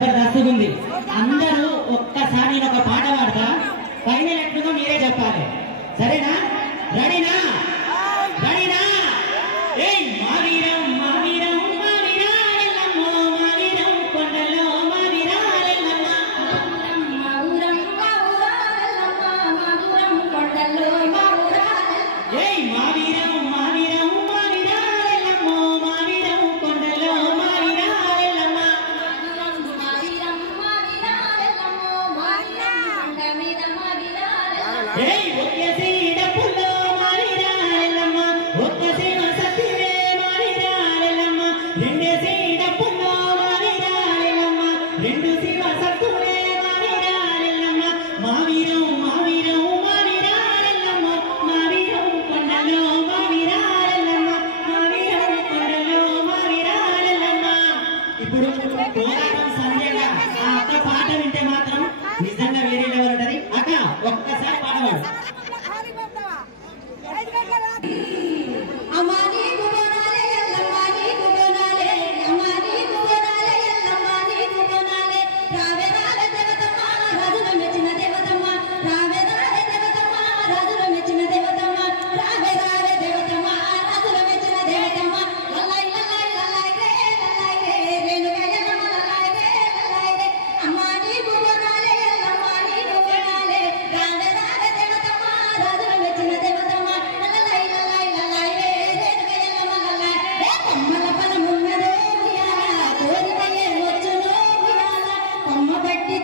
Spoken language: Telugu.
రస్తుగుంది అందరూ ఒక్కసారి నేను ఒక పాట పాడతా ఫైనల్ ఎట్లుందో మీరే చెప్పాలి సరేనా రెడీనా రెడీనా ఏయ్ మావీరం మావీరం మావీరాలెల్లమ్మో మావీరం కొండలో మావీరాలెల్లమ్మ మావూరం మావూరాలెల్లమ్మ మావూరం కొండలో మావూరాలెల్లమ్మ ఏయ్ మావీరం మావీరం మావీరాలెల్లమ్మో మావీరం కొండలో మావీరాలెల్లమ్మ ఏయ్ ఒక్కసీడ పుల్లో మావీరాలెల్లమ్మ ఒక్కసీమ సత్తివే మావీరాలెల్లమ్మ రెండే సీడ పుల్లో మావీరాలెల్లమ్మ రెండు శివ సత్తువే మావీరాలెల్లమ్మ మావీరం మావీరం మావీరాలెల్లమ్మ మావీరం కొండలో మావీరాలెల్లమ్మ మావీరం కొండలో మావీరాలెల్లమ్మ ఇప్పుడు పోరాటం సంజయ్గా ఆ అక్క పాట వింటే మాత్రం నిజంగా వేరే లెవెల్ ఉంటది అక్క ఒక్కసారి పాడవాడు అమ్మాని గుబోనాలే ఎల్లమ్మాని గుబోనాలే అమ్మాని గుబోనాలే ఎల్లమ్మాని గుబోనాలే రావే రావే దేవతమ్మ రాజుల మెచ్చిన దేవతమ్మ రావే రావే దేవతమ్మ రాజుల మెచ్చిన దేవతమ్మ రావే రావే దేవతమ్మ రాజుల మెచ్చిన దేవతమ్మ లల్లై లల్లై లల్లై రే రేణుక ఎల్లమ్మ లల్లై రే అమ్మాని గుబోనాలే ఎల్లమ్మాని గుబోనాలే రావే రావే దేవతమ్మ రాజుల మెచ్చిన దేవతమ్మ లల్లై లల్లై లల్లై రే రేణుక ఎల్లమ్మ లల్లై రే కొమ్మల పనమున్నదో ఉయ్యాల కోరికయే వచ్చునో ఉయ్యాల కొమ్మ బట్టి